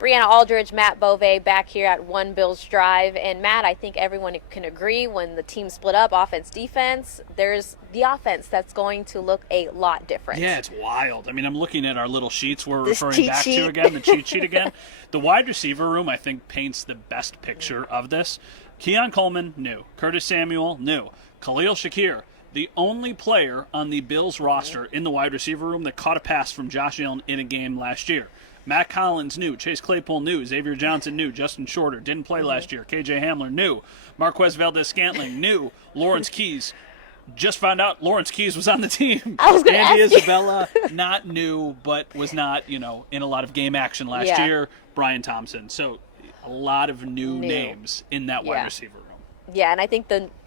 Brianna Aldridge, Matt Bove back here at One Bills Drive. And Matt, I think everyone can agree when the team split up, offense, defense, there's the offense that's going to look a lot different. Yeah, it's wild. I mean, I'm looking at our little sheets we're This referring cheat back sheet. to again, the cheat sheet again. The wide receiver room, I think, paints the best picture of this. Keon Coleman, new. Curtis Samuel, new. Khalil Shakir, the only player on the Bills roster in the wide receiver room that caught a pass from Josh Allen in a game last year. Matt Collins, new. Chase Claypool, new. Xavier Johnson, new. Justin Shorter, didn't play last year. KJ Hamler, new. Marquez Valdez-Scantling, new. Lawrence Keys, just found out Lawrence Keys was on the team. I was going to Andy ask you. Isabella, not new, but was not, in a lot of game action last year. Brian Thompson. So a lot of new names in that wide receiver room. Yeah, and I think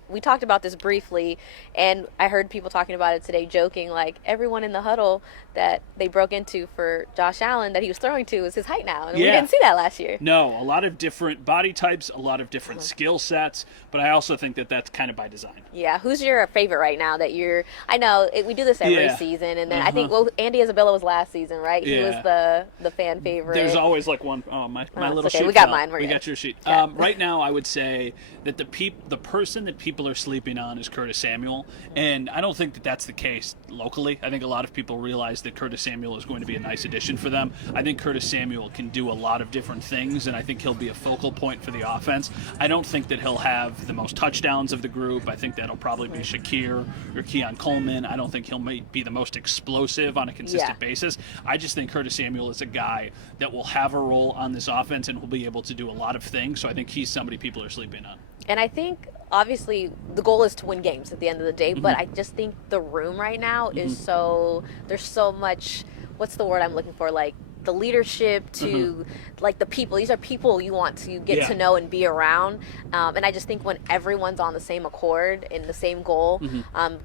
we talked about this briefly, and I heard people talking about it today, joking, like everyone in the huddle that they broke into for Josh Allen that he was throwing to is his height now, and we didn't see that last year. No, a lot of different body types, a lot of different skill sets, but I also think that that's kind of by design. Yeah, who's your favorite right now that you're – I know we do this every season, and then I think Andy Isabella was last season, right? He was the fan favorite. There's always like one my little sheet. We got mine. We got your sheet. Yeah. Right now, I would say that the person that people are sleeping on is Curtis Samuel, and I don't think that that's the case locally. I think a lot of people realize that Curtis Samuel is going to be a nice addition for them. I think Curtis Samuel can do a lot of different things, and I think he'll be a focal point for the offense. I don't think that he'll have the most touchdowns of the group. I think that'll probably be Shakir or Keon Coleman. I don't think he'll be the most explosive on a consistent basis. I just think Curtis Samuel is a guy that will have a role on this offense and will be able to do a lot of things, so I think he's somebody people are sleeping on. And I think, obviously, the goal is to win games at the end of the day, but I just think the room right now is there's so much, what's the word I'm looking for, like the leadership to, like the people. These are people you want to get to know and be around. And I just think when everyone's on the same accord and the same goal,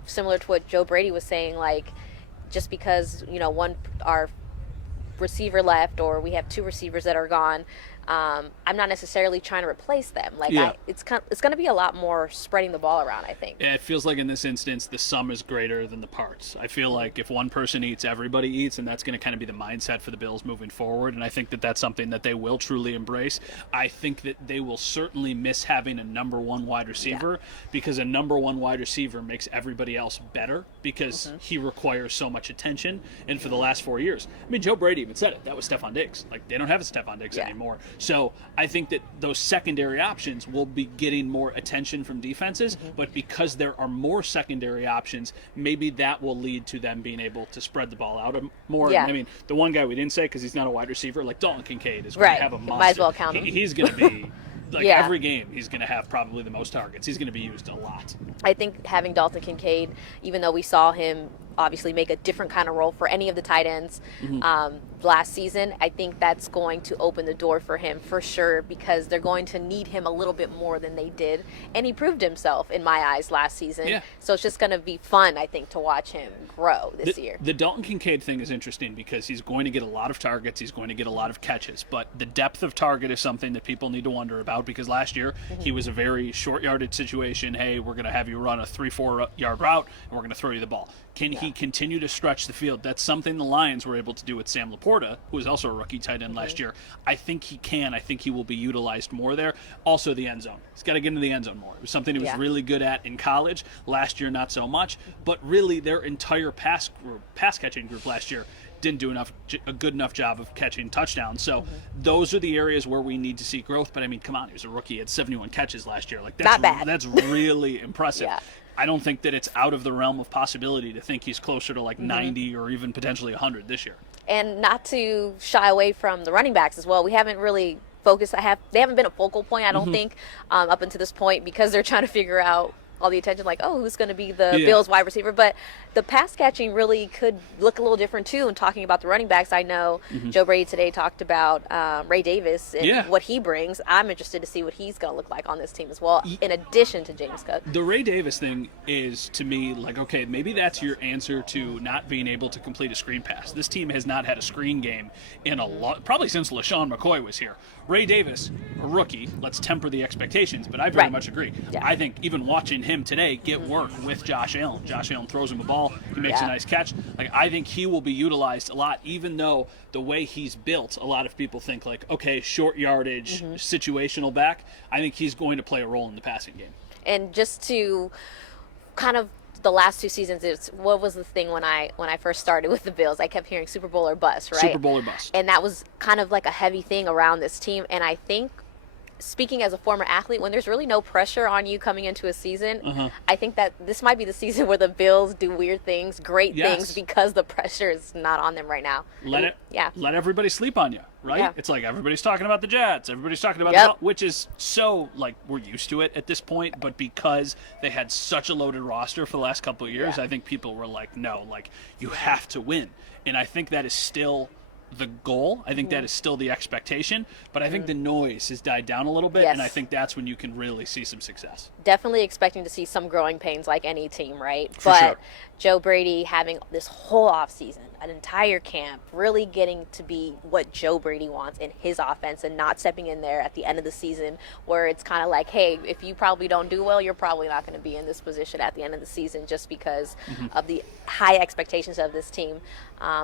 similar to what Joe Brady was saying, like just because, our receiver left or we have two receivers that are gone, I'm not necessarily trying to replace them. It's going to be a lot more spreading the ball around, I think. Yeah, it feels like in this instance, the sum is greater than the parts. I feel like if one person eats, everybody eats, and that's going to kind of be the mindset for the Bills moving forward, and I think that that's something that they will truly embrace. I think that they will certainly miss having a number one wide receiver because a number one wide receiver makes everybody else better because he requires so much attention, and for the last 4 years, I mean, Joe Brady even said it. That was Stephon Diggs. Like, they don't have a Stephon Diggs anymore. So I think that those secondary options will be getting more attention from defenses, but because there are more secondary options, maybe that will lead to them being able to spread the ball out more. Yeah. I mean, the one guy we didn't say because he's not a wide receiver, like Dalton Kincaid is going to have a monster. Might as well count him. He's going to be every game he's going to have probably the most targets. He's going to be used a lot. I think having Dalton Kincaid, even though we saw him obviously make a different kind of role for any of the tight ends last season, I think that's going to open the door for him for sure because they're going to need him a little bit more than they did. And he proved himself in my eyes last season. Yeah. So it's just going to be fun, I think, to watch him grow this year. The Dalton Kincaid thing is interesting because he's going to get a lot of targets. He's going to get a lot of catches. But the depth of target is something that people need to wonder about because last year he was a very short yardage situation. Hey, we're going to have you run a 3-4 yard route and we're going to throw you the ball. Can he continue to stretch the field? That's something the Lions were able to do with Sam Laporta, who was also a rookie tight end last year. I think he can. I think he will be utilized more there. Also, the end zone. He's got to get into the end zone more. It was something he was really good at in college. Last year, not so much. But really, their entire pass catching group last year didn't do a good enough job of catching touchdowns. So those are the areas where we need to see growth. But, I mean, come on. He was a rookie. He had 71 catches last year. Like that's not bad. That's really impressive. I don't think that it's out of the realm of possibility to think he's closer to like 90 or even potentially 100 this year. And not to shy away from the running backs as well. We haven't really focused. They haven't been a focal point, I don't think, up until this point because they're trying to figure out all the attention, like, who's going to be the Bills wide receiver. But the pass catching really could look a little different, too. And talking about the running backs, I know Joe Brady today talked about Ray Davis and what he brings. I'm interested to see what he's going to look like on this team as well, in addition to James Cook. The Ray Davis thing is, to me, like, okay, maybe that's your answer to not being able to complete a screen pass. This team has not had a screen game in a lot, probably since LaShawn McCoy was here. Ray Davis, a rookie, let's temper the expectations, but I very much agree. I think even watching him today get work with Josh Allen. Josh Allen throws him a ball. He makes a Yeah. nice catch. Like, I think he will be utilized a lot, even though the way he's built, a lot of people think, like, okay, short yardage, situational back. I think he's going to play a role in the passing game. And just to kind of the last 2 seasons, it's what was the thing when I first started with the Bills? I kept hearing Super Bowl or bust, right? Super Bowl or bust. And that was kind of like a heavy thing around this team. And I think, speaking as a former athlete, when there's really no pressure on you coming into a season, I think that this might be the season where the Bills do weird things, great things, because the pressure is not on them right now. Let everybody sleep on you, right? Yeah. It's like everybody's talking about the Jets, everybody's talking about Yep. which is so, like, we're used to it at this point, but because they had such a loaded roster for the last couple of years, I think people were like, no, like, you have to win. And I think that is still the goal. I think that is still the expectation, but I think the noise has died down a little bit, and I think that's when you can really see some success. Definitely expecting to see some growing pains like any team, right? For but sure. Joe Brady having this whole offseason, an entire camp, really getting to be what Joe Brady wants in his offense and not stepping in there at the end of the season where it's kind of like, hey, if you probably don't do well, you're probably not going to be in this position at the end of the season just because of the high expectations of this team.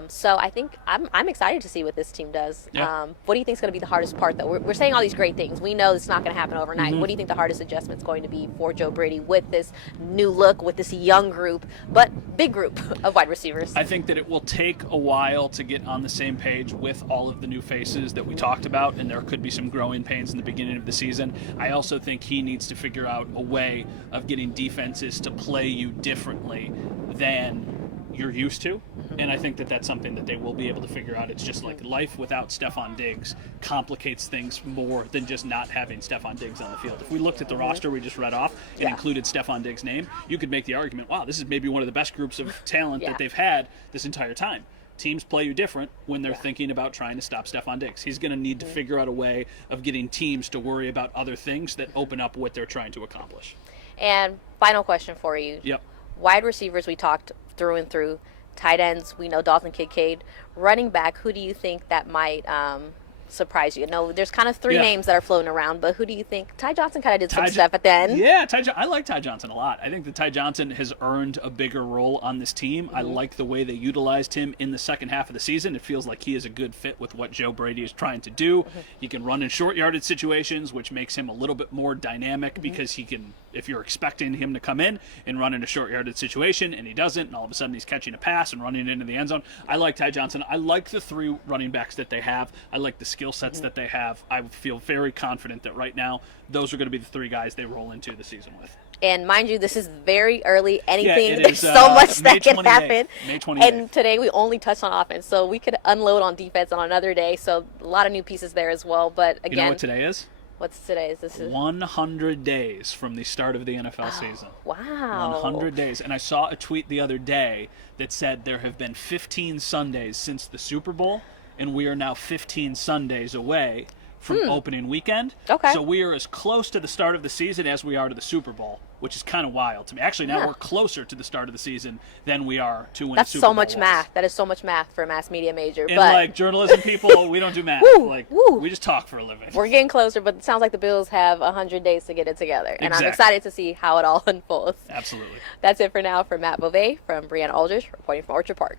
So I think I'm excited to see what this team does. Yeah. What do you think is going to be the hardest part, though? We're saying all these great things. We know it's not going to happen overnight. What do you think the hardest adjustment is going to be for Joe Brady with this new look, with this young group, but big group of wide receivers? I think that it will take a while to get on the same page with all of the new faces that we talked about, and there could be some growing pains in the beginning of the season. I also think he needs to figure out a way of getting defenses to play you differently than you're used to, and I think that that's something that they will be able to figure out. It's just like life without Stephon Diggs complicates things more than just not having Stephon Diggs on the field. If we looked at the roster we just read off and included Stephon Diggs' name, you could make the argument, wow, this is maybe one of the best groups of talent that they've had this entire time. Teams play you different when they're thinking about trying to stop Stephon Diggs. He's going to need to figure out a way of getting teams to worry about other things that open up what they're trying to accomplish. And final question for you. Yep. Wide receivers, we talked through and through. Tight ends, we know Dalton Kincaid. Running back, who do you think that might surprise you? No, there's kind of 3 names that are floating around, but who do you think? Ty Johnson kind of did some stuff at the end. Yeah, I like Ty Johnson a lot. I think that Ty Johnson has earned a bigger role on this team. I like the way they utilized him in the second half of the season. It feels like he is a good fit with what Joe Brady is trying to do. He can run in short yardage situations, which makes him a little bit more dynamic because he can, if you're expecting him to come in and run in a short yardage situation and he doesn't, and all of a sudden he's catching a pass and running into the end zone. I like Ty Johnson. I like the 3 running backs that they have. I like the skill sets that they have. I feel very confident that right now those are going to be the 3 guys they roll into the season with. And mind you, this is very early. Anything, it is, there's so much May that can 28th. happen. May 28th. And today we only touched on offense, so we could unload on defense on another day. So a lot of new pieces there as well. But again, You know what today is? what's today? This is 100 days from the start of the NFL season. wow. 100 days. And I saw a tweet the other day that said there have been 15 Sundays since the Super Bowl, and we are now 15 Sundays away from opening weekend. Okay. So we are as close to the start of the season as we are to the Super Bowl, which is kind of wild to me. Actually, now we're closer to the start of the season than we are to when That's the Super so Bowl much was. math. That is so much math for a mass media major. And but like journalism people, we don't do math. Woo, like woo. we just talk for a living. we're getting closer, but it sounds like the Bills have 100 days to get it together. And Exactly. I'm excited to see how it all unfolds. Absolutely. That's it for now for Matt Beauvais from Brianna Aldridge, reporting from Orchard Park.